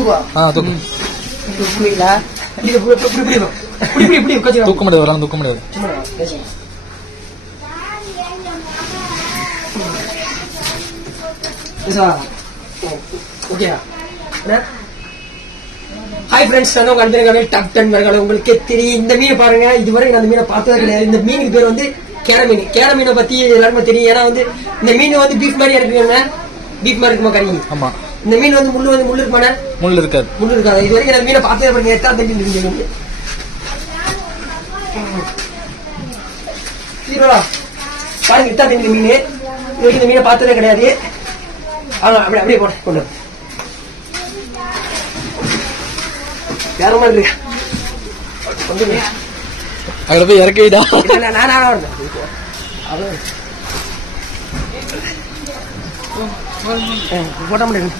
தூக்கு. தூக்க முடியாது, வரலாம் தூக்க முடியாது. ஹாய் ஃப்ரெண்ட்ஸ், நான் உங்க அன்பர்களே டாப் 10 மரங்களே. உங்களுக்கே தெரியும் இந்த மீனை பாருங்க. இதுவரை நான் அந்த மீனை பார்த்ததே கிடையாது. இந்த மீனுக்கு பேர் வந்து கேர மீன். கேர மீனை பத்தி எல்லாருமே தெரியும். ஏன்னா வந்து இந்த மீன் வந்து பீஃப் மாதிரி இருக்குங்க. பீஃப் மாதிரி இருக்குமா கறி? ஆமா. இந்த மீன் வந்து முள்ளு இருக்குமாண்ணே? முள்ளு இருக்காது. முள்ளு இருக்காது. இது வரைக்கும் அந்த மீனை பார்த்ததே பாருங்க. எத்தனை தெரிஞ்சு பாருங்க, இத்தா தெரிஞ்ச மீன். இது வரைக்கும் இந்த மீனை பார்த்ததே கிடையாது. அப்படியே கொண்டு வேற மாதிரி இருக்கு. அதுல போய் இறக்கிடா. போட்ட முடியாது.